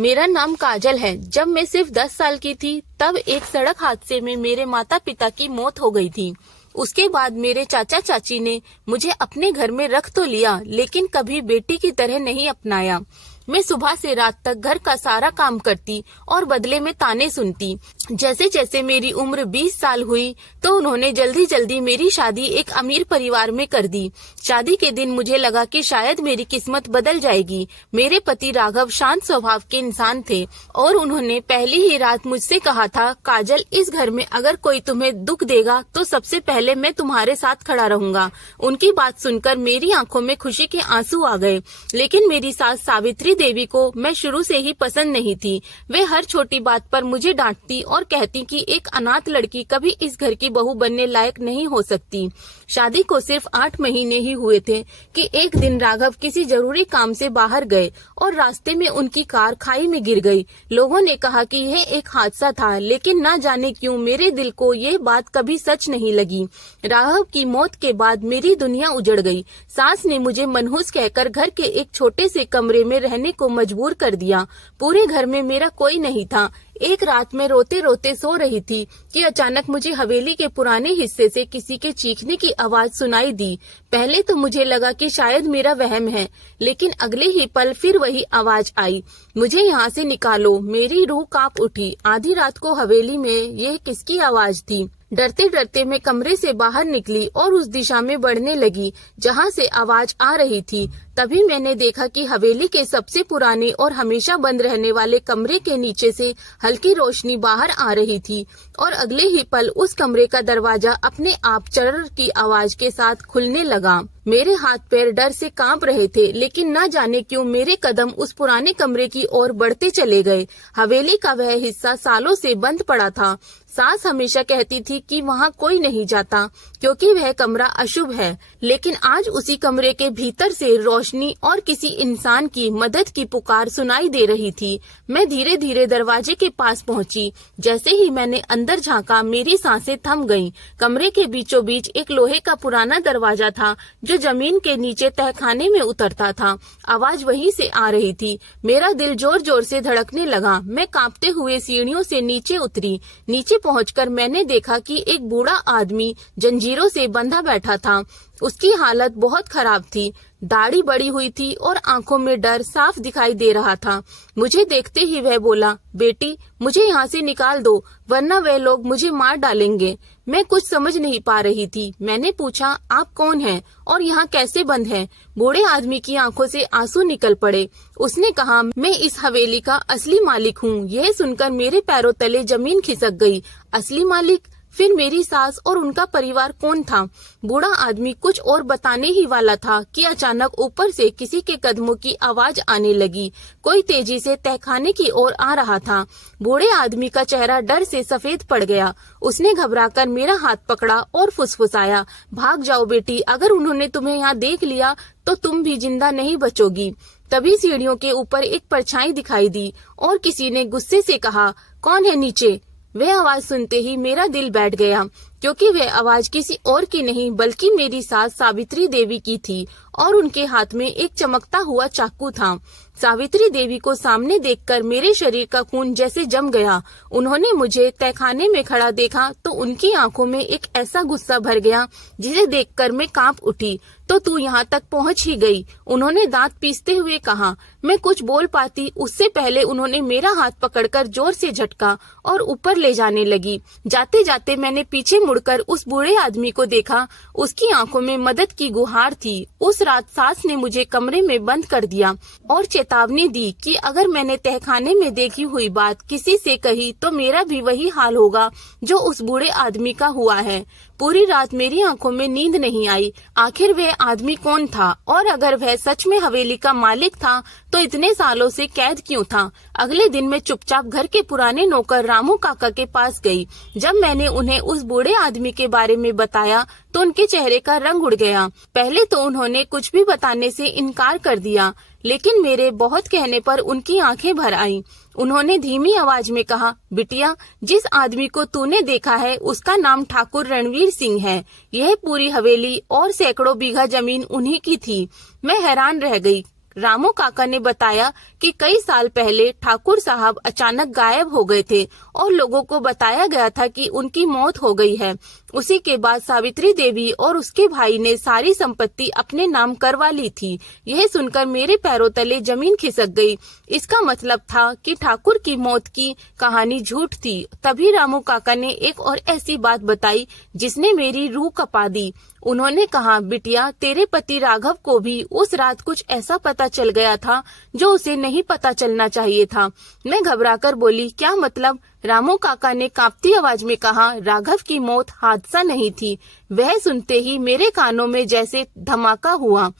मेरा नाम काजल है। जब मैं सिर्फ 10 साल की थी तब एक सड़क हादसे में मेरे माता पिता की मौत हो गई थी। उसके बाद मेरे चाचा चाची ने मुझे अपने घर में रख तो लिया, लेकिन कभी बेटी की तरह नहीं अपनाया। मैं सुबह से रात तक घर का सारा काम करती और बदले में ताने सुनती। जैसे जैसे मेरी उम्र 20 साल हुई तो उन्होंने जल्दी जल्दी मेरी शादी एक अमीर परिवार में कर दी। शादी के दिन मुझे लगा कि शायद मेरी किस्मत बदल जाएगी। मेरे पति राघव शांत स्वभाव के इंसान थे और उन्होंने पहली ही रात मुझसे कहा था, काजल, इस घर में अगर कोई तुम्हें दुख देगा तो सबसे पहले मैं तुम्हारे साथ खड़ा रहूंगा। उनकी बात सुनकर मेरी आंखों में खुशी के आंसू आ गए। लेकिन मेरी सास सावित्री देवी को मैं शुरू से ही पसंद नहीं थी। वे हर छोटी बात पर मुझे डांटती और कहती कि एक अनाथ लड़की कभी इस घर की बहू बनने लायक नहीं हो सकती। शादी को सिर्फ 8 महीने ही हुए थे कि एक दिन राघव किसी जरूरी काम से बाहर गए और रास्ते में उनकी कार खाई में गिर गई। लोगों ने कहा कि यह एक हादसा था, लेकिन ना जाने क्यों मेरे दिल को यह बात कभी सच नहीं लगी। राघव की मौत के बाद मेरी दुनिया उजड़ गई। सास ने मुझे मनहूस कहकर घर के एक छोटे से कमरे में रहने को मजबूर कर दिया। पूरे घर में मेरा कोई नहीं था। एक रात में रोते रोते सो रही थी कि अचानक मुझे हवेली के पुराने हिस्से से किसी के चीखने की आवाज सुनाई दी। पहले तो मुझे लगा कि शायद मेरा वहम है, लेकिन अगले ही पल फिर वही आवाज आई, मुझे यहाँ से निकालो। मेरी रूह कांप उठी। आधी रात को हवेली में यह किसकी आवाज थी? डरते डरते मैं कमरे से बाहर निकली और उस दिशा में बढ़ने लगी जहाँ से आवाज आ रही थी। तभी मैंने देखा कि हवेली के सबसे पुराने और हमेशा बंद रहने वाले कमरे के नीचे से हल्की रोशनी बाहर आ रही थी और अगले ही पल उस कमरे का दरवाजा अपने आप चर्र की आवाज के साथ खुलने लगा। मेरे हाथ पैर डर से कांप रहे थे, लेकिन न जाने क्यों मेरे कदम उस पुराने कमरे की ओर बढ़ते चले गए। हवेली का वह हिस्सा सालों से बंद पड़ा था। सास हमेशा कहती थी कि वहाँ कोई नहीं जाता क्योंकि वह कमरा अशुभ है, लेकिन आज उसी कमरे के भीतर से रोशनी और किसी इंसान की मदद की पुकार सुनाई दे रही थी। मैं धीरे धीरे दरवाजे के पास पहुंची। जैसे ही मैंने अंदर झांका, मेरी सांसें थम गईं। कमरे के बीचों बीच एक लोहे का पुराना दरवाजा था जो जमीन के नीचे तहखाने में उतरता था। आवाज वहीं से आ रही थी। मेरा दिल जोर जोर से धड़कने लगा। मैं कांपते हुए सीढ़ियों से नीचे उतरी। नीचे पहुंचकर मैंने देखा कि एक बूढ़ा आदमी जंजीरों से बंधा बैठा था। उसकी हालत बहुत खराब थी। दाढ़ी बड़ी हुई थी और आंखों में डर साफ दिखाई दे रहा था। मुझे देखते ही वह बोला, बेटी, मुझे यहाँ से निकाल दो, वरना वे लोग मुझे मार डालेंगे। मैं कुछ समझ नहीं पा रही थी। मैंने पूछा, आप कौन हैं और यहाँ कैसे बंद हैं? बूढ़े आदमी की आंखों से आंसू निकल पड़े। उसने कहा, मैं इस हवेली का असली मालिक हूँ। यह सुनकर मेरे पैरों तले जमीन खिसक गई। असली मालिक? फिर मेरी सास और उनका परिवार कौन था? बूढ़ा आदमी कुछ और बताने ही वाला था कि अचानक ऊपर से किसी के कदमों की आवाज आने लगी। कोई तेजी से तहखाने की ओर आ रहा था। बूढ़े आदमी का चेहरा डर से सफेद पड़ गया। उसने घबराकर मेरा हाथ पकड़ा और फुसफुसाया, भाग जाओ बेटी, अगर उन्होंने तुम्हें यहाँ देख लिया तो तुम भी जिंदा नहीं बचोगी। तभी सीढ़ियों के ऊपर एक परछाई दिखाई दी और किसी ने गुस्से से कहा, कौन है नीचे? वह आवाज सुनते ही मेरा दिल बैठ गया, क्योंकि वह आवाज किसी और की नहीं बल्कि मेरी सास सावित्री देवी की थी और उनके हाथ में एक चमकता हुआ चाकू था। सावित्री देवी को सामने देखकर मेरे शरीर का खून जैसे जम गया। उन्होंने मुझे तहखाने में खड़ा देखा तो उनकी आंखों में एक ऐसा गुस्सा भर गया जिसे देखकर मैं कांप उठी। तो तू यहाँ तक पहुँच ही गई, उन्होंने दांत पीसते हुए कहा। मैं कुछ बोल पाती उससे पहले उन्होंने मेरा हाथ पकड़कर जोर से झटका और ऊपर ले जाने लगी। जाते जाते मैंने पीछे मुड़कर उस बूढ़े आदमी को देखा। उसकी आंखों में मदद की गुहार थी। उस रात सास ने मुझे कमरे में बंद कर दिया और चेतावनी दी कि अगर मैंने तहखाने में देखी हुई बात किसी से कही तो मेरा भी वही हाल होगा जो उस बूढ़े आदमी का हुआ है। पूरी रात मेरी आंखों में नींद नहीं आई। आखिर वह आदमी कौन था, और अगर वह सच में हवेली का मालिक था तो इतने सालों से कैद क्यों था? अगले दिन मैं चुपचाप घर के पुराने नौकर रामू काका के पास गई। जब मैंने उन्हें उस बूढ़े आदमी के बारे में बताया तो उनके चेहरे का रंग उड़ गया। पहले तो उन्होंने कुछ भी बताने से इनकार कर दिया, लेकिन मेरे बहुत कहने पर उनकी आंखें भर आईं। उन्होंने धीमी आवाज में कहा, बिटिया, जिस आदमी को तूने देखा है उसका नाम ठाकुर रणवीर सिंह है। यह पूरी हवेली और सैकड़ों बीघा जमीन उन्हीं की थी। मैं हैरान रह गई। रामू काका ने बताया कि कई साल पहले ठाकुर साहब अचानक गायब हो गए थे और लोगों को बताया गया था कि उनकी मौत हो गई है। उसी के बाद सावित्री देवी और उसके भाई ने सारी संपत्ति अपने नाम करवा ली थी। यह सुनकर मेरे पैरों तले जमीन खिसक गई। इसका मतलब था कि ठाकुर की मौत की कहानी झूठ थी। तभी रामू काका ने एक और ऐसी बात बताई जिसने मेरी रूह कपा दी। उन्होंने कहा, बिटिया, तेरे पति राघव को भी उस रात कुछ ऐसा पता चल गया था जो उसे नहीं पता चलना चाहिए था। मैं घबराकर बोली, क्या मतलब? रामू काका ने कांपती आवाज में कहा, राघव की मौत हादसा नहीं थी। वह सुनते ही मेरे कानों में जैसे धमाका हुआ।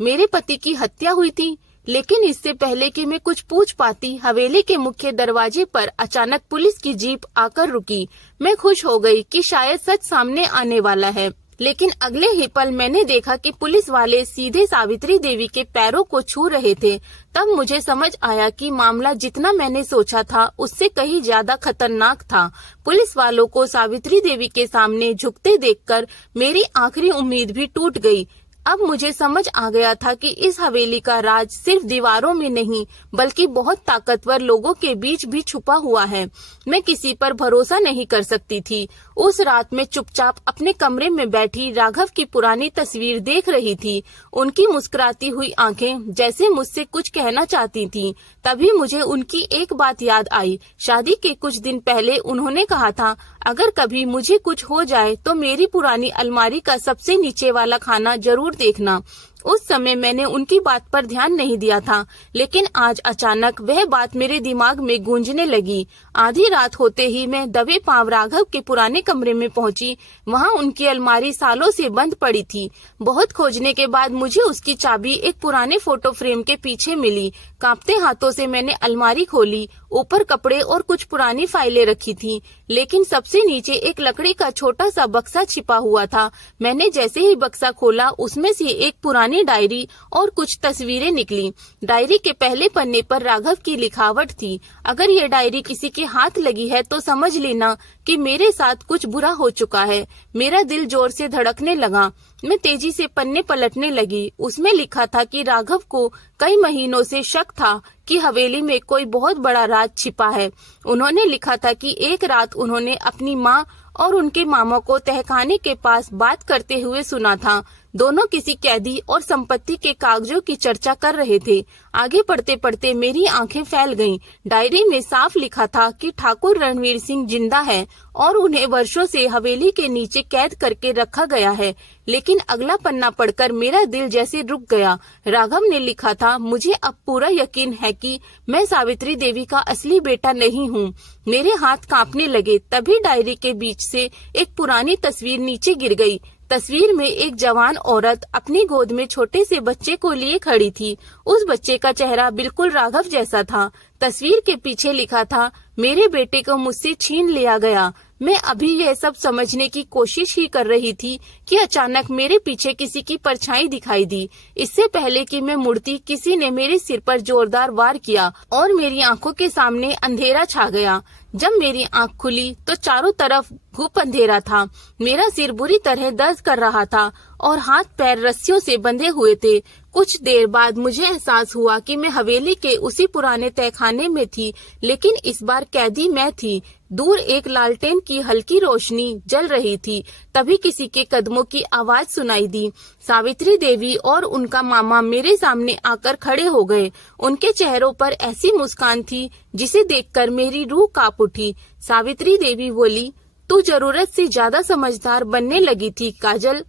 मेरे पति की हत्या हुई थी। लेकिन इससे पहले कि मैं कुछ पूछ पाती, हवेली के मुख्य दरवाजे पर अचानक पुलिस की जीप आकर रुकी। मैं खुश हो गई कि शायद सच सामने आने वाला है। लेकिन अगले ही पल मैंने देखा कि पुलिस वाले सीधे सावित्री देवी के पैरों को छू रहे थे। तब मुझे समझ आया कि मामला जितना मैंने सोचा था उससे कहीं ज्यादा खतरनाक था। पुलिस वालों को सावित्री देवी के सामने झुकते देखकर मेरी आखिरी उम्मीद भी टूट गई। अब मुझे समझ आ गया था कि इस हवेली का राज सिर्फ दीवारों में नहीं बल्कि बहुत ताकतवर लोगों के बीच भी छुपा हुआ है। मैं किसी पर भरोसा नहीं कर सकती थी। उस रात में चुपचाप अपने कमरे में बैठी राघव की पुरानी तस्वीर देख रही थी। उनकी मुस्कुराती हुई आंखें जैसे मुझसे कुछ कहना चाहती थीं। तभी मुझे उनकी एक बात याद आई। शादी के कुछ दिन पहले उन्होंने कहा था, अगर कभी मुझे कुछ हो जाए तो मेरी पुरानी अलमारी का सबसे नीचे वाला खाना जरूर देखना। उस समय मैंने उनकी बात पर ध्यान नहीं दिया था, लेकिन आज अचानक वह बात मेरे दिमाग में गूंजने लगी। आधी रात होते ही मैं दबे पांव राघव के पुराने कमरे में पहुंची। वहां उनकी अलमारी सालों से बंद पड़ी थी। बहुत खोजने के बाद मुझे उसकी चाबी एक पुराने फोटो फ्रेम के पीछे मिली। कांपते हाथों से मैंने अलमारी खोली। ऊपर कपड़े और कुछ पुरानी फाइलें रखी थी, लेकिन सबसे नीचे एक लकड़ी का छोटा सा बक्सा छिपा हुआ था। मैंने जैसे ही बक्सा खोला, उसमें से एक पुरानी डायरी और कुछ तस्वीरें निकली। डायरी के पहले पन्ने पर राघव की लिखावट थी। अगर ये डायरी किसी के हाथ लगी है तो समझ लेना कि मेरे साथ कुछ बुरा हो चुका है। मेरा दिल जोर से धड़कने लगा। मैं तेजी से पन्ने पलटने लगी। उसमें लिखा था कि राघव को कई महीनों से शक था कि हवेली में कोई बहुत बड़ा राज छिपा है। उन्होंने लिखा था कि एक रात उन्होंने अपनी माँ और उनके मामा को तहखाने के पास बात करते हुए सुना था। दोनों किसी कैदी और संपत्ति के कागजों की चर्चा कर रहे थे। आगे पढ़ते पढ़ते मेरी आंखें फैल गईं। डायरी में साफ लिखा था कि ठाकुर रणवीर सिंह जिंदा है और उन्हें वर्षों से हवेली के नीचे कैद करके रखा गया है। लेकिन अगला पन्ना पढ़कर मेरा दिल जैसे रुक गया। राघव ने लिखा था, मुझे अब पूरा यकीन है कि मैं सावित्री देवी का असली बेटा नहीं हूँ। मेरे हाथ कांपने लगे। तभी डायरी के बीच से एक पुरानी तस्वीर नीचे गिर गई। तस्वीर में एक जवान औरत अपनी गोद में छोटे से बच्चे को लिए खड़ी थी। उस बच्चे का चेहरा बिल्कुल राघव जैसा था। तस्वीर के पीछे लिखा था, मेरे बेटे को मुझसे छीन लिया गया। मैं अभी यह सब समझने की कोशिश ही कर रही थी कि अचानक मेरे पीछे किसी की परछाई दिखाई दी। इससे पहले कि मैं मुड़ती, किसी ने मेरे सिर पर जोरदार वार किया और मेरी आंखों के सामने अंधेरा छा गया। जब मेरी आंख खुली तो चारों तरफ घुप अंधेरा था। मेरा सिर बुरी तरह दर्द कर रहा था और हाथ पैर रस्सियों से बंधे हुए थे। कुछ देर बाद मुझे एहसास हुआ कि मैं हवेली के उसी पुराने तहखाने में थी, लेकिन इस बार कैदी मैं थी। दूर एक लालटेन की हल्की रोशनी जल रही थी। तभी किसी के कदमों की आवाज सुनाई दी। सावित्री देवी और उनका मामा मेरे सामने आकर खड़े हो गए। उनके चेहरों पर ऐसी मुस्कान थी जिसे देखकर मेरी रूह कांप उठी। सावित्री देवी बोली, तू जरूरत से ज्यादा समझदार बनने लगी थी काजल,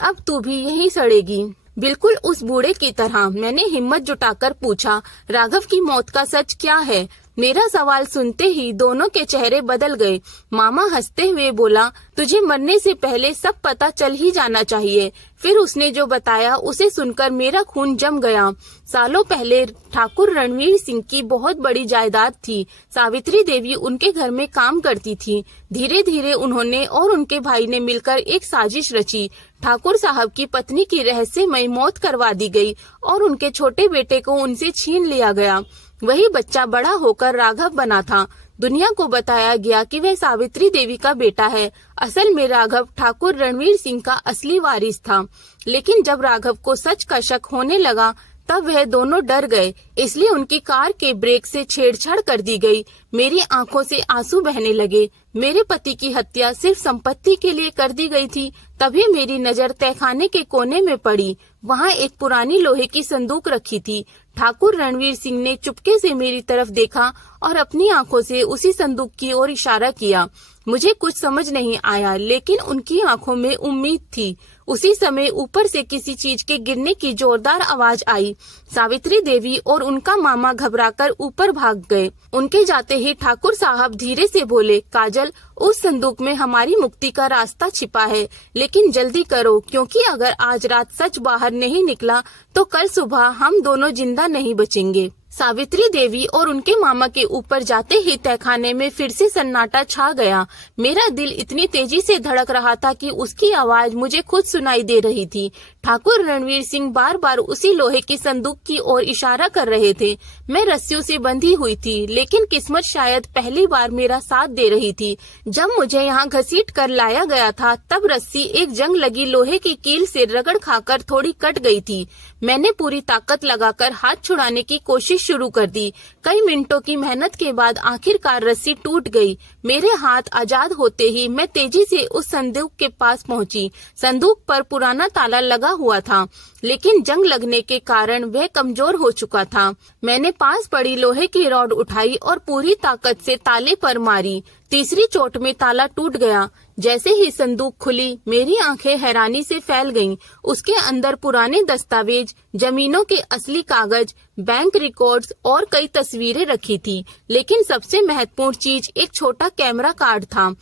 अब तू भी यहीं सड़ेगी। बिल्कुल उस बूढ़े की तरह मैंने हिम्मत जुटाकर पूछा, राघव की मौत का सच क्या है? मेरा सवाल सुनते ही दोनों के चेहरे बदल गए। मामा हंसते हुए बोला, तुझे मरने से पहले सब पता चल ही जाना चाहिए। फिर उसने जो बताया उसे सुनकर मेरा खून जम गया। सालों पहले ठाकुर रणवीर सिंह की बहुत बड़ी जायदाद थी। सावित्री देवी उनके घर में काम करती थी। धीरे धीरे उन्होंने और उनके भाई ने मिलकर एक साजिश रची। ठाकुर साहब की पत्नी की रहस्यमय मौत करवा दी गई और उनके छोटे बेटे को उनसे छीन लिया गया। वही बच्चा बड़ा होकर राघव बना था। दुनिया को बताया गया कि वह सावित्री देवी का बेटा है। असल में राघव ठाकुर रणवीर सिंह का असली वारिस था। लेकिन जब राघव को सच का शक होने लगा तब वह दोनों डर गए, इसलिए उनकी कार के ब्रेक से छेड़छाड़ कर दी गई। मेरी आंखों से आंसू बहने लगे। मेरे पति की हत्या सिर्फ संपत्ति के लिए कर दी गई थी। तभी मेरी नजर तहखाने के कोने में पड़ी। वहाँ एक पुरानी लोहे की संदूक रखी थी। ठाकुर रणवीर सिंह ने चुपके से मेरी तरफ देखा और अपनी आंखों से उसी संदूक की ओर इशारा किया। मुझे कुछ समझ नहीं आया, लेकिन उनकी आंखों में उम्मीद थी। उसी समय ऊपर से किसी चीज के गिरने की जोरदार आवाज आई। सावित्री देवी और उनका मामा घबराकर ऊपर भाग गए। उनके जाते ही ठाकुर साहब धीरे से बोले, काजल, उस संदूक में हमारी मुक्ति का रास्ता छिपा है, लेकिन जल्दी करो, क्योंकि अगर आज रात सच बाहर नहीं निकला तो कल सुबह हम दोनों जिंदा नहीं बचेंगे। सावित्री देवी और उनके मामा के ऊपर जाते ही तहखाने में फिर से सन्नाटा छा गया। मेरा दिल इतनी तेजी से धड़क रहा था कि उसकी आवाज मुझे खुद सुनाई दे रही थी। ठाकुर रणवीर सिंह बार बार उसी लोहे की संदूक की ओर इशारा कर रहे थे। मैं रस्सियों से बंधी हुई थी, लेकिन किस्मत शायद पहली बार मेरा साथ दे रही थी। जब मुझे यहाँ घसीट कर लाया गया था, तब रस्सी एक जंग लगी लोहे की कील से रगड़ खाकर थोड़ी कट गई थी। मैंने पूरी ताकत लगाकर हाथ छुड़ाने की कोशिश शुरू कर दी। कई मिनटों की मेहनत के बाद आखिरकार रस्सी टूट गई। मेरे हाथ आजाद होते ही मैं तेजी से उस संदूक के पास पहुंची। संदूक पर पुराना ताला लगा हुआ था, लेकिन जंग लगने के कारण वह कमजोर हो चुका था। मैंने पास पड़ी लोहे की रॉड उठाई और पूरी ताकत से ताले पर मारी। तीसरी चोट में ताला टूट गया। जैसे ही संदूक खुली, मेरी आंखें हैरानी से फैल गईं। उसके अंदर पुराने दस्तावेज, जमीनों के असली कागज, बैंक रिकॉर्ड्स और कई तस्वीरें रखी थी, लेकिन सबसे महत्वपूर्ण चीज एक छोटा कैमरा कार्ड था।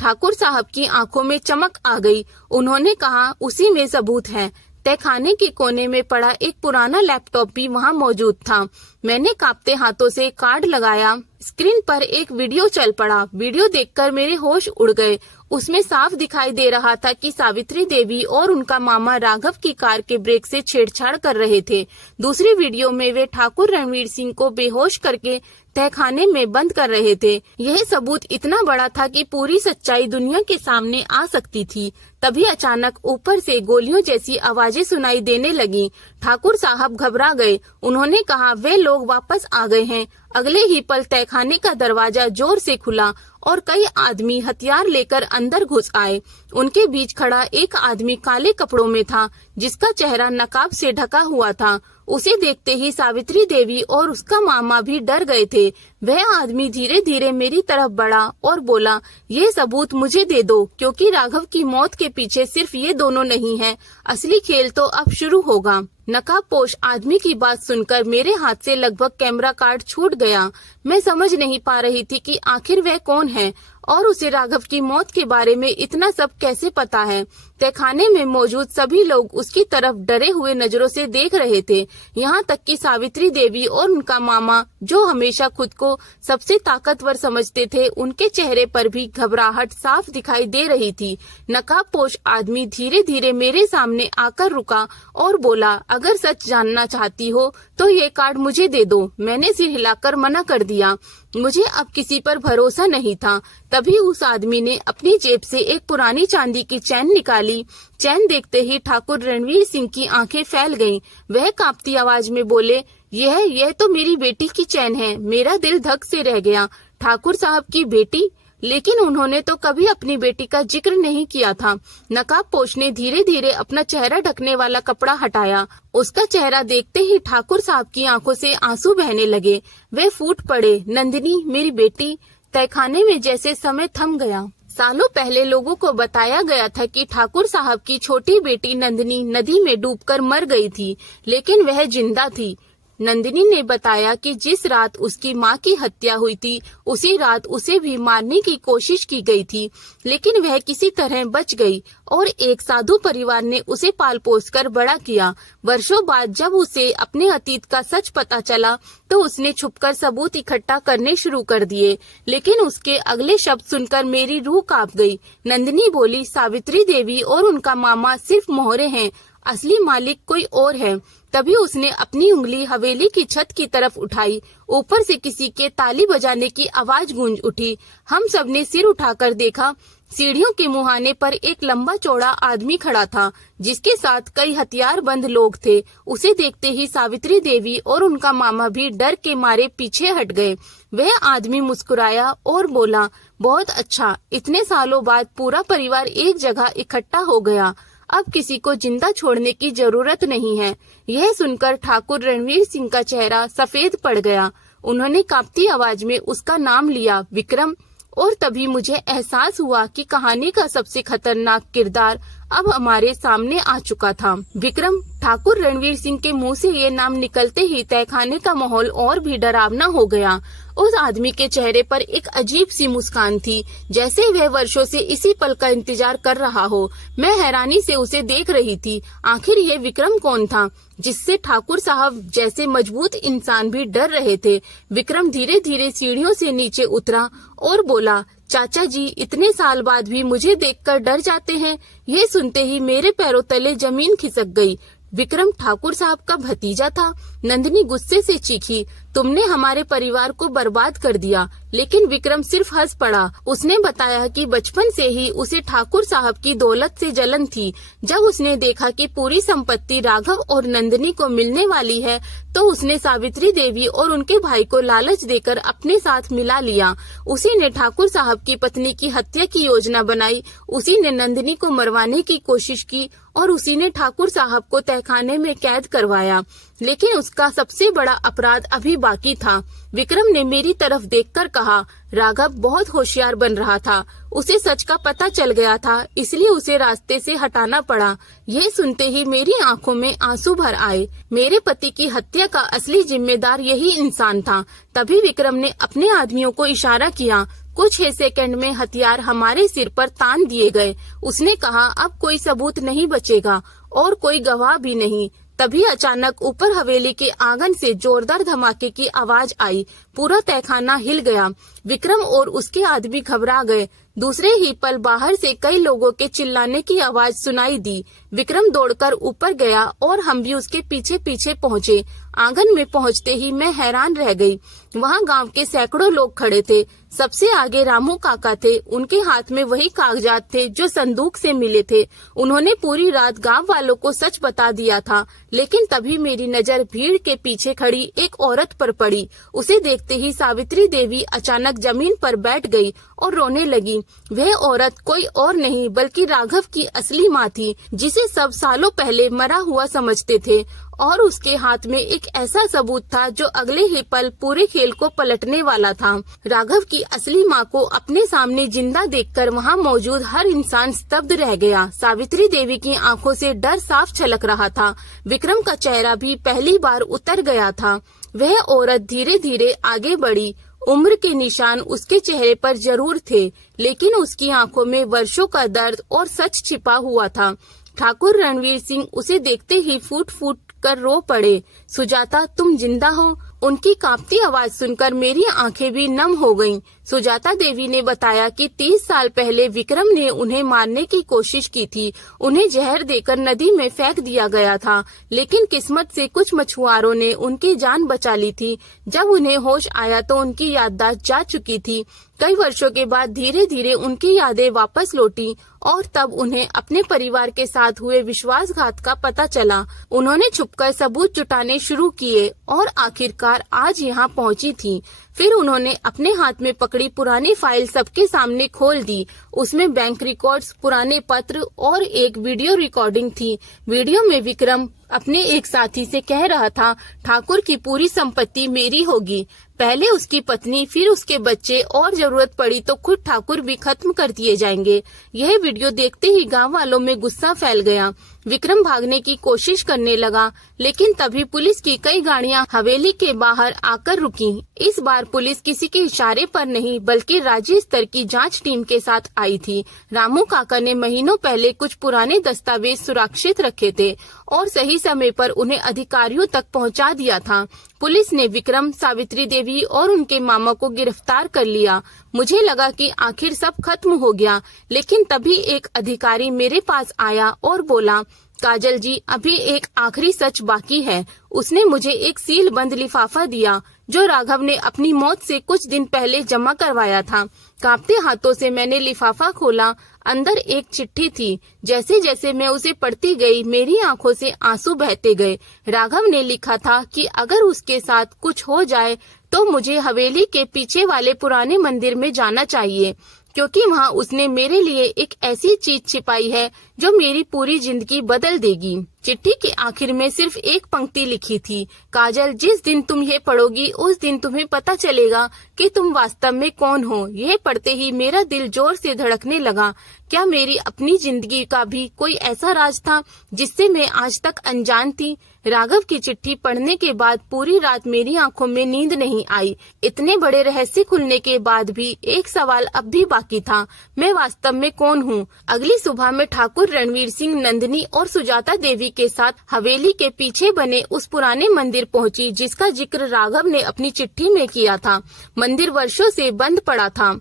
ठाकुर साहब की आंखों में चमक आ गई। उन्होंने कहा, उसी में सबूत है। तहखाने के कोने में पड़ा एक पुराना लैपटॉप भी वहाँ मौजूद था। मैंने कांपते हाथों से कार्ड लगाया। स्क्रीन पर एक वीडियो चल पड़ा। वीडियो देखकर मेरे होश उड़ गए। उसमें साफ दिखाई दे रहा था कि सावित्री देवी और उनका मामा राघव की कार के ब्रेक से छेड़छाड़ कर रहे थे। दूसरी वीडियो में वे ठाकुर रणवीर सिंह को बेहोश करके तहखाने में बंद कर रहे थे। यह सबूत इतना बड़ा था कि पूरी सच्चाई दुनिया के सामने आ सकती थी। तभी अचानक ऊपर से गोलियों जैसी आवाजें सुनाई देने लगी। ठाकुर साहब घबरा गए। उन्होंने कहा, वे लोग वापस आ गए हैं। अगले ही पल तहखाने का दरवाजा जोर से खुला और कई आदमी हथियार लेकर अंदर घुस आए। उनके बीच खड़ा एक आदमी काले कपड़ों में था, जिसका चेहरा नकाब से ढका हुआ था। उसे देखते ही सावित्री देवी और उसका मामा भी डर गए थे। वह आदमी धीरे धीरे मेरी तरफ बढ़ा और बोला, ये सबूत मुझे दे दो, क्योंकि राघव की मौत के पीछे सिर्फ ये दोनों नहीं हैं। असली खेल तो अब शुरू होगा। नकाबपोश आदमी की बात सुनकर मेरे हाथ से लगभग कैमरा कार्ड छूट गया। मैं समझ नहीं पा रही थी कि आखिर वह कौन है और उसे राघव की मौत के बारे में इतना सब कैसे पता है। तहखाने में मौजूद सभी लोग उसकी तरफ डरे हुए नजरों से देख रहे थे, यहाँ तक कि सावित्री देवी और उनका मामा, जो हमेशा खुद को सबसे ताकतवर समझते थे, उनके चेहरे पर भी घबराहट साफ दिखाई दे रही थी। नकाबपोश आदमी धीरे धीरे मेरे सामने आकर रुका और बोला, अगर सच जानना चाहती हो तो ये कार्ड मुझे दे दो। मैंने सिर हिलाकर मना कर दिया। मुझे अब किसी पर भरोसा नहीं था। तभी उस आदमी ने अपनी जेब से एक पुरानी चांदी की चैन निकाली। चैन देखते ही ठाकुर रणवीर सिंह की आंखें फैल गईं। वह कांपती आवाज में बोले, यह तो मेरी बेटी की चैन है। मेरा दिल धक से रह गया। ठाकुर साहब की बेटी? लेकिन उन्होंने तो कभी अपनी बेटी का जिक्र नहीं किया था। नकाबपोश ने धीरे धीरे अपना चेहरा ढकने वाला कपड़ा हटाया। उसका चेहरा देखते ही ठाकुर साहब की आंखों से आंसू बहने लगे। वे फूट पड़े, नंदिनी मेरी बेटी। तहखाने में जैसे समय थम गया। सालों पहले लोगों को बताया गया था कि ठाकुर साहब की छोटी बेटी नंदिनी नदी में डूबकर मर गई थी, लेकिन वह जिंदा थी। नंदिनी ने बताया कि जिस रात उसकी मां की हत्या हुई थी, उसी रात उसे भी मारने की कोशिश की गई थी, लेकिन वह किसी तरह बच गई और एक साधु परिवार ने उसे पाल पोस कर बड़ा किया। वर्षों बाद जब उसे अपने अतीत का सच पता चला, तो उसने छुपकर सबूत इकट्ठा करने शुरू कर दिए। लेकिन उसके अगले शब्द सुनकर मेरी रूह कांप गई। नंदिनी बोली, सावित्री देवी और उनका मामा सिर्फ मोहरे हैं, असली मालिक कोई और है। तभी उसने अपनी उंगली हवेली की छत की तरफ उठाई। ऊपर से किसी के ताली बजाने की आवाज गूंज उठी। हम सबने सिर उठाकर देखा। सीढ़ियों के मुहाने पर एक लंबा चौड़ा आदमी खड़ा था, जिसके साथ कई हथियारबंद लोग थे। उसे देखते ही सावित्री देवी और उनका मामा भी डर के मारे पीछे हट गए। वह आदमी मुस्कुराया और बोला, बहुत अच्छा, इतने सालों बाद पूरा परिवार एक जगह इकट्ठा हो गया। अब किसी को जिंदा छोड़ने की जरूरत नहीं है। यह सुनकर ठाकुर रणवीर सिंह का चेहरा सफेद पड़ गया। उन्होंने कांपती आवाज में उसका नाम लिया, विक्रम। और तभी मुझे एहसास हुआ कि कहानी का सबसे खतरनाक किरदार अब हमारे सामने आ चुका था। विक्रम। ठाकुर रणवीर सिंह के मुंह से ये नाम निकलते ही तहखाने का माहौल और भी डरावना हो गया। उस आदमी के चेहरे पर एक अजीब सी मुस्कान थी, जैसे वह वर्षों से इसी पल का इंतजार कर रहा हो। मैं हैरानी से उसे देख रही थी। आखिर ये विक्रम कौन था, जिससे ठाकुर साहब जैसे मजबूत इंसान भी डर रहे थे। विक्रम धीरे धीरे सीढ़ियों से नीचे उतरा और बोला, चाचा जी, इतने साल बाद भी मुझे देखकर डर जाते हैं। ये सुनते ही मेरे पैरों तले जमीन खिसक गई। विक्रम ठाकुर साहब का भतीजा था। नंदिनी गुस्से से चीखी, तुमने हमारे परिवार को बर्बाद कर दिया। लेकिन विक्रम सिर्फ हंस पड़ा। उसने बताया कि बचपन से ही उसे ठाकुर साहब की दौलत से जलन थी। जब उसने देखा कि पूरी संपत्ति राघव और नंदिनी को मिलने वाली है, तो उसने सावित्री देवी और उनके भाई को लालच देकर अपने साथ मिला लिया। उसी ने ठाकुर साहब की पत्नी की हत्या की योजना बनाई। उसी ने नंदिनी को मरवाने की कोशिश की और उसी ने ठाकुर साहब को तहखाने में कैद करवाया। लेकिन उसका सबसे बड़ा अपराध अभी बाकी था। विक्रम ने मेरी तरफ देखकर कहा, राघव बहुत होशियार बन रहा था। उसे सच का पता चल गया था, इसलिए उसे रास्ते से हटाना पड़ा। यह सुनते ही मेरी आंखों में आंसू भर आए। मेरे पति की हत्या का असली जिम्मेदार यही इंसान था। तभी विक्रम ने अपने आदमियों को इशारा किया। कुछ ही सेकंड में हथियार हमारे सिर पर तान दिए गए। उसने कहा, अब कोई सबूत नहीं बचेगा और कोई गवाह भी नहीं। तभी अचानक ऊपर हवेली के आंगन से जोरदार धमाके की आवाज आई। पूरा तहखाना हिल गया। विक्रम और उसके आदमी घबरा गए। दूसरे ही पल बाहर से कई लोगों के चिल्लाने की आवाज सुनाई दी। विक्रम दौड़कर ऊपर गया और हम भी उसके पीछे पीछे पहुँचे। आंगन में पहुँचते ही मैं हैरान रह गई। वहाँ गांव के सैकड़ों लोग खड़े थे। सबसे आगे रामू काका थे। उनके हाथ में वही कागजात थे जो संदूक से मिले थे। उन्होंने पूरी रात गांव वालों को सच बता दिया था। लेकिन तभी मेरी नजर भीड़ के पीछे खड़ी एक औरत पर पड़ी। उसे देखते ही सावित्री देवी अचानक जमीन पर बैठ गई और रोने लगी। वह औरत कोई और नहीं बल्कि राघव की असली माँ थी, जिसे सब सालों पहले मरा हुआ समझते थे। और उसके हाथ में एक ऐसा सबूत था जो अगले ही पल पूरे खेल को पलटने वाला था। राघव की असली माँ को अपने सामने जिंदा देखकर वहाँ मौजूद हर इंसान स्तब्ध रह गया। सावित्री देवी की आंखों से डर साफ छलक रहा था। विक्रम का चेहरा भी पहली बार उतर गया था। वह औरत धीरे धीरे आगे बढ़ी। उम्र के निशान उसके चेहरे पर जरूर थे, लेकिन उसकी आंखों में वर्षों का दर्द और सच छिपा हुआ था। ठाकुर रणवीर सिंह उसे देखते ही फूट फूट कर रो पड़े। सुजाता, तुम जिंदा हो? उनकी कांपती आवाज सुनकर मेरी आंखें भी नम हो गईं। सुजाता देवी ने बताया कि 30 साल पहले विक्रम ने उन्हें मारने की कोशिश की थी। उन्हें जहर देकर नदी में फेंक दिया गया था, लेकिन किस्मत से कुछ मछुआरों ने उनकी जान बचा ली थी। जब उन्हें होश आया तो उनकी याददाश्त जा चुकी थी। कई वर्षों के बाद धीरे धीरे उनकी यादें वापस लौटी और तब उन्हें अपने परिवार के साथ हुए विश्वासघात का पता चला। उन्होंने छुपकर सबूत जुटाने शुरू किए और आखिरकार आज यहाँ पहुँची थी। फिर उन्होंने अपने हाथ में पकड़ी पुरानी फाइल सबके सामने खोल दी। उसमें बैंक रिकॉर्ड्स, पुराने पत्र और एक वीडियो रिकॉर्डिंग थी। वीडियो में विक्रम अपने एक साथी से कह रहा था, ठाकुर की पूरी संपत्ति मेरी होगी। पहले उसकी पत्नी, फिर उसके बच्चे और जरूरत पड़ी तो खुद ठाकुर भी खत्म कर दिए जाएंगे। यह वीडियो देखते ही गांव वालों में गुस्सा फैल गया। विक्रम भागने की कोशिश करने लगा, लेकिन तभी पुलिस की कई गाड़ियां हवेली के बाहर आकर रुकी। इस बार पुलिस किसी के इशारे पर नहीं बल्कि राज्य स्तर की जांच टीम के साथ आई थी। रामू काका ने महीनों पहले कुछ पुराने दस्तावेज सुरक्षित रखे थे और सही समय पर उन्हें अधिकारियों तक पहुंचा दिया था। पुलिस ने विक्रम, सावित्री देवी और उनके मामा को गिरफ्तार कर लिया। मुझे लगा कि आखिर सब खत्म हो गया, लेकिन तभी एक अधिकारी मेरे पास आया और बोला, काजल जी, अभी एक आखिरी सच बाकी है। उसने मुझे एक सील बंद लिफाफा दिया जो राघव ने अपनी मौत से कुछ दिन पहले जमा करवाया था। कांपते हाथों से मैंने लिफाफा खोला। अंदर एक चिट्ठी थी। जैसे जैसे मैं उसे पढ़ती गई मेरी आंखों से आंसू बहते गए। राघव ने लिखा था कि अगर उसके साथ कुछ हो जाए तो मुझे हवेली के पीछे वाले पुराने मंदिर में जाना चाहिए, क्योंकि वहाँ उसने मेरे लिए एक ऐसी चीज छिपाई है जो मेरी पूरी जिंदगी बदल देगी। चिट्ठी के आखिर में सिर्फ एक पंक्ति लिखी थी, काजल, जिस दिन तुम ये पढ़ोगी उस दिन तुम्हें पता चलेगा कि तुम वास्तव में कौन हो। यह पढ़ते ही मेरा दिल जोर से धड़कने लगा। क्या मेरी अपनी जिंदगी का भी कोई ऐसा राज था जिससे मैं आज तक अनजान थी? राघव की चिट्ठी पढ़ने के बाद पूरी रात मेरी आंखों में नींद नहीं आई। इतने बड़े रहस्य खुलने के बाद भी एक सवाल अब भी बाकी था, मैं वास्तव में कौन हूँ? अगली सुबह मैं ठाकुर रणवीर सिंह, नंदिनी और सुजाता देवी के साथ हवेली के पीछे बने उस पुराने मंदिर पहुंची जिसका जिक्र राघव ने अपनी चिट्ठी में किया था। मंदिर वर्षों से बंद पड़ा था।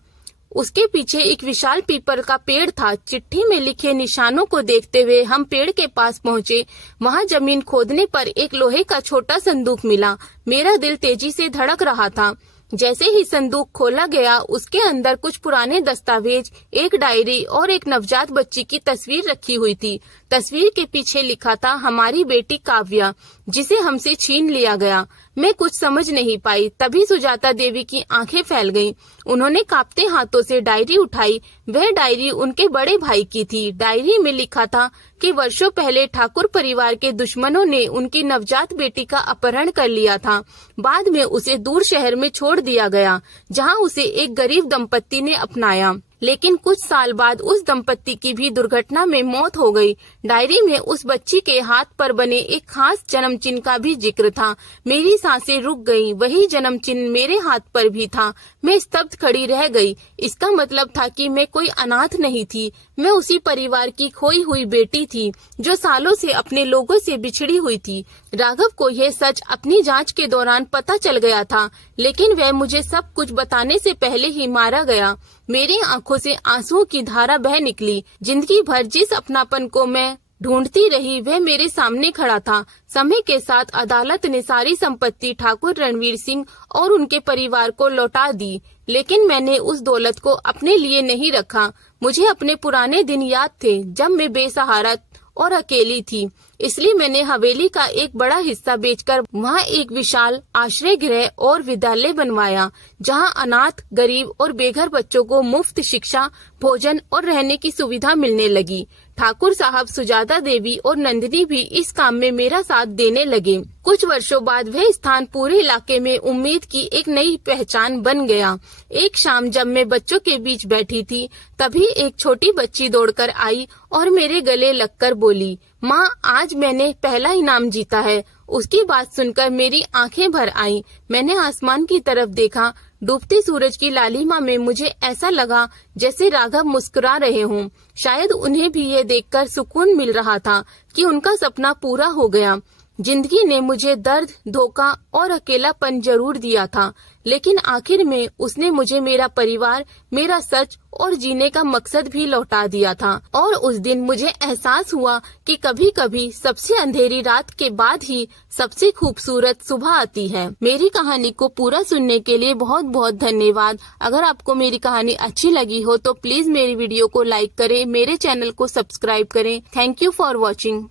उसके पीछे एक विशाल पीपल का पेड़ था। चिट्ठी में लिखे निशानों को देखते हुए हम पेड़ के पास पहुंचे। वहां जमीन खोदने पर एक लोहे का छोटा संदूक मिला। मेरा दिल तेजी से धड़क रहा था। जैसे ही संदूक खोला गया उसके अंदर कुछ पुराने दस्तावेज, एक डायरी और एक नवजात बच्ची की तस्वीर रखी हुई थी। तस्वीर के पीछे लिखा था, हमारी बेटी काव्या, जिसे हमसे छीन लिया गया। मैं कुछ समझ नहीं पाई। तभी सुजाता देवी की आंखें फैल गईं। उन्होंने कांपते हाथों से डायरी उठाई। वह डायरी उनके बड़े भाई की थी। डायरी में लिखा था कि वर्षों पहले ठाकुर परिवार के दुश्मनों ने उनकी नवजात बेटी का अपहरण कर लिया था। बाद में उसे दूर शहर में छोड़ दिया गया, जहां उसे एक गरीब दंपत्ति ने अपनाया। लेकिन कुछ साल बाद उस दंपत्ति की भी दुर्घटना में मौत हो गई। डायरी में उस बच्ची के हाथ पर बने एक खास जन्म चिन्ह का भी जिक्र था। मेरी सांसें रुक गईं। वही जन्म चिन्ह मेरे हाथ पर भी था। मैं स्तब्ध खड़ी रह गई। इसका मतलब था कि मैं कोई अनाथ नहीं थी। मैं उसी परिवार की खोई हुई बेटी थी जो सालों से अपने लोगों से बिछड़ी हुई थी। राघव को यह सच अपनी जांच के दौरान पता चल गया था, लेकिन वह मुझे सब कुछ बताने से पहले ही मारा गया। मेरी आंखों से आंसुओं की धारा बह निकली। जिंदगी भर जिस अपनापन को मैं ढूंढती रही वह मेरे सामने खड़ा था। समय के साथ अदालत ने सारी संपत्ति ठाकुर रणवीर सिंह और उनके परिवार को लौटा दी, लेकिन मैंने उस दौलत को अपने लिए नहीं रखा। मुझे अपने पुराने दिन याद थे जब मैं बेसहारा और अकेली थी। इसलिए मैंने हवेली का एक बड़ा हिस्सा बेचकर वहाँ एक विशाल आश्रय गृह और विद्यालय बनवाया, जहाँ अनाथ, गरीब और बेघर बच्चों को मुफ्त शिक्षा, भोजन और रहने की सुविधा मिलने लगी। ठाकुर साहब, सुजाता देवी और नंदिनी भी इस काम में मेरा साथ देने लगे। कुछ वर्षों बाद वह स्थान पूरे इलाके में उम्मीद की एक नई पहचान बन गया। एक शाम जब मैं बच्चों के बीच बैठी थी, तभी एक छोटी बच्ची दौड़कर आई और मेरे गले लगकर बोली, माँ, आज मैंने पहला इनाम जीता है। उसकी बात सुनकर मेरी आंखें भर आईं। मैंने आसमान की तरफ देखा। डूबते सूरज की लालिमा में मुझे ऐसा लगा जैसे राघव मुस्कुरा रहे हों। शायद उन्हें भी ये देखकर सुकून मिल रहा था कि उनका सपना पूरा हो गया। जिंदगी ने मुझे दर्द, धोखा और अकेलापन जरूर दिया था, लेकिन आखिर में उसने मुझे मेरा परिवार, मेरा सच और जीने का मकसद भी लौटा दिया था। और उस दिन मुझे एहसास हुआ कि कभी कभी सबसे अंधेरी रात के बाद ही सबसे खूबसूरत सुबह आती है। मेरी कहानी को पूरा सुनने के लिए बहुत बहुत धन्यवाद। अगर आपको मेरी कहानी अच्छी लगी हो तो प्लीज मेरी वीडियो को लाइक करें, मेरे चैनल को सब्सक्राइब करें। Thank you for watching.